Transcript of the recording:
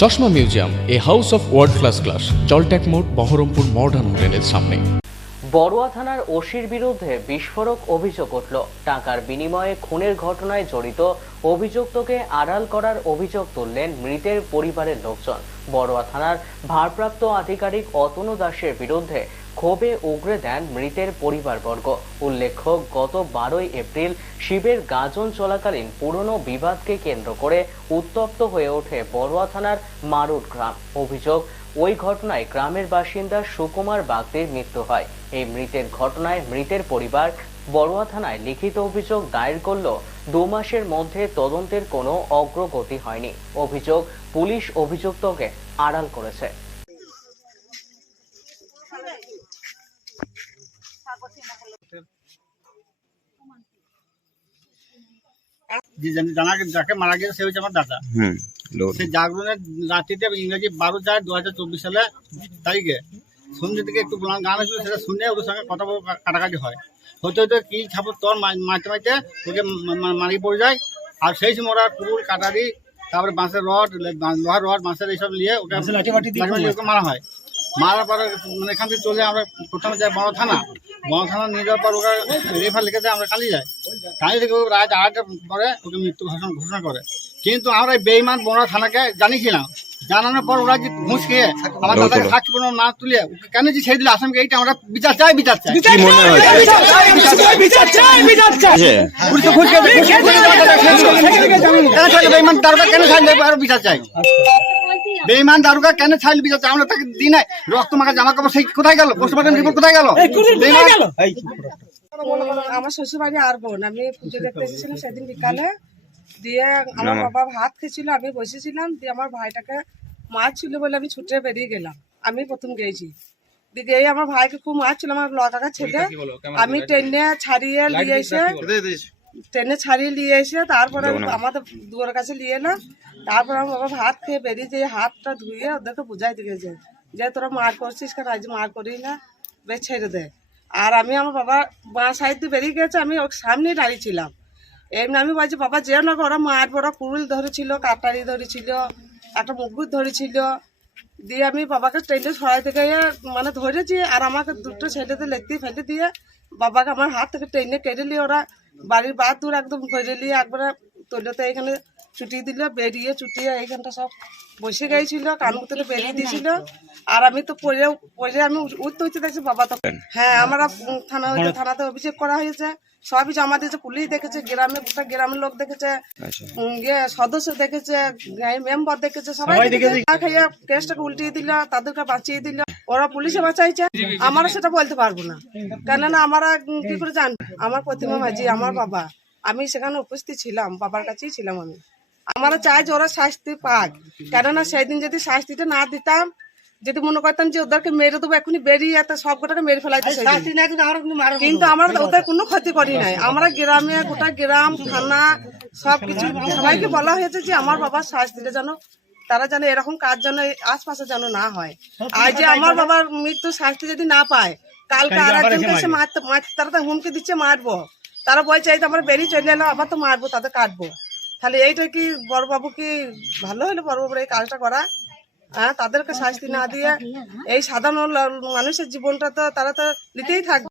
চশমা museum, a house of world class class জলট্যাক মোড়, Baharampur modern হোটেলের সামনে। বড়ুয়া থানার ওসির বিরুদ্ধে বিস্ফোরক অভিযোগ উঠল। টাকার বিনিময়ে খুনের ঘটনায় জড়িত অভিযুক্তকে আড়াল করার অভিযোগ তুললেন মৃতের পরিবারের লোকজন। বড়ুয়া থানার ভারপ্রাপ্ত আধিকারিক অতনু দাসের বিরুদ্ধে ক্ষোভে উগরে দেন মৃতের পরিবারবর্গ। উল্লেখ্য, গত বারোই এপ্রিল শিবের গাজন চলাকালীন পুরনো বিবাদকে কেন্দ্র করে উত্তপ্ত হয়ে ওঠে বড়ুয়া থানার মারুট গ্রাম। অভিযোগ, ওই ঘটনায় গ্রামের বাসিন্দা সুকুমার বাগদির মৃত্যু হয়। এই মৃতের ঘটনায় মৃতের পরিবার বড়ুয়া থানায় লিখিত অভিযোগ দায়ের করলেও দু মাসের মধ্যে তদন্তের কোনো অগ্রগতি হয়নি। অভিযোগ, পুলিশ অভিযুক্তকে আড়াল করেছে। যে জানি- জানা যাকে মারা গেছে সে হচ্ছে আমার দাদা। সে জাগরণের রাত্রিতে ইংরেজি বারো চার দু হাজার চব্বিশ সালে তারিখে সন্ধ্যে থেকে একটু গান গান হয়েছিল সেটা শুনে ওদের সঙ্গে কথা কাটাকাটি হয়। হতে হতে কি ছাপর তর মারতে মারতে ওকে মা- মা- মারি পড়ে যায়। আর সেই সময় ওরা কুকুর কাটারি তারপরে বাঁশের রড লোহার রড বাঁশের এইসব নিয়ে ওকে লাঠি বাটি দিয়ে মারা হয়। মারার পরে মানে এখান থেকে চলে আমরা প্রথমে যাই বড় থানা। বড় থানা নিয়ে যাওয়ার পর ওকে রেফার লিখে দেয় আমরা কালি যাই। কালি থেকে ও রাত আটটার পরে ওকে মৃত্যু ঘোষণা ঘোষণা করে। কিন্তু আমরা এই বেইমান বড় থানাকে জানিয়েছিলাম। জানানোর পর ওরা যে ঘুষ খেয়ে আমার দাদাকে। সাক্ষী প্রমাণ না তুলে ওকে কেন যে ছেড়ে দিল? আসামকে এইটা আমরা বিচার চাই বিচার চাই। বেইমান দারোগা কেন ছাড়লে আরও বিচার চাই। বেইমান দারোগা কেন ছাড়লে বিচার চাই আমরা তাকে দিই নাই। রক্ত মাখা জামা কাপড় সেই কোথায় গেল? পোস্টমর্টম রিপোর্ট কোথায় গেল? আমার শ্বশুর বাড়ি আর বোন। আমি পুজো দেখতে এসেছিলাম সেদিন বিকালে। দিয়ে আমার বাবা ভাত খেয়েছিল আমি বসেছিলাম। দিয়ে আমার ভাইটাকে মাছ ছিল বলে আমি ছুটে বেরিয়ে গেলাম। আমি প্রথম গেছি দিয়ে গিয়ে আমার ভাইকে খুব মাছ ছিল আমার লটাকা ছেড়ে। আমি ট্রেনে ছাড়িয়ে নিয়ে এসে ট্রেনে ছাড়িয়ে নিয়ে এসে তারপরে আমি আমাদের দুয়ার কাছে নিয়ে এলাম তারপর আমার বাবা ভাত খেয়ে বেরিয়ে যে হাতটা ধুয়ে ওদেরকে বুঝাই দিয়েছে যে তোরা মার করছিস কেন আজ মার করি না বেশ ছেড়ে দে। আর আমি আমার বাবা বাঁ সাইড দিয়ে বেরিয়ে গেছে আমি ওর সামনেই দাঁড়িয়েছিলাম এমনি আমি বলছি বাবা যে না ওরা মারবো ওরা কুড়ুল ধরেছিল কাটারি ধরেছিল একটা মুগুর ধরেছিল। দিয়ে আমি বাবাকে ট্রেনে সরাই থেকে মানে ধরেছি আর আমাকে দুটো ছেলেতে লেখতে ফেলে দিয়ে বাবাকে আমার হাত থেকে ট্রেনে কেটে নিয়ে ওরা বাড়ির বাদ দূর একদম করে নিয়ে একবারে তৈলতে এখানে ছুটিয়ে দিল বেরিয়ে চুটিয়ে এইখানটা সব বসে গিয়েছিল কানপুতলে বেরিয়ে দিয়েছিল আর আমি তো পড়ে পড়ে আমি উঠতে উঠতে দেখছি বাবা তো হ্যাঁ। আমরা উম, থানা হইতে থানাতে অভিযোগ করা হয়েছে। সবই জমা দিয়েছে পুলিশ দেখেছে গ্রামে গোটা গ্রামের লোক দেখেছে আচ্ছা। ইয়ে সদস্য দেখেছে মেম্বার দেখেছে সবাই দেখেছে। খাইয়ে কেসটাকে উল্টিয়ে দিল তাদেরকে বাঁচিয়ে দিল। ওরা পুলিশে বাঁচাইছে আমরা সেটা বলতে পারব না। কেননা আমরা কি করে জানব? আমার প্রতিমা মাঝি আমার বাবা আমি সেখানে উপস্থিত ছিলাম বাবার কাছেই ছিলাম আমি। আমরা চাই যে ওরা শাস্তি পাক। কেননা সেদিন যদি শাস্তিটা না দিতাম যদি মনে করতাম যে ওদেরকে মেরে দেবো এখনই বেরিয়ে এত সব গোটাকে মেরে ফেলাইতে কিন্তু আমরা ওদের কোনো ক্ষতি করি নাই। আমরা গ্রামে গোটা গ্রাম থানা সবকিছু সবাইকে বলা হয়েছে যে আমার বাবার শাস্তিটা যেন তারা যেন এরকম কাজ যেন আশপাশে যেন না হয়। আর যে আমার বাবার মৃত্যু শাস্তি যদি না পায় কালকে আর একজনকে এসে মারতে তারা তো হুমকি দিচ্ছে মারবো। তারা বলছে এই তো আমরা বেরিয়ে চলে এলো আবার তো মারবো তাদের কাটবো। তাহলে এইটা কি বড়বাবু কি ভালো হলো বড়বাবুর এই কাজটা করা? হ্যাঁ তাদেরকে শাস্তি না দিয়ে এই সাধারণ মানুষের জীবনটা তো তারা তো নিতেই থাকবে।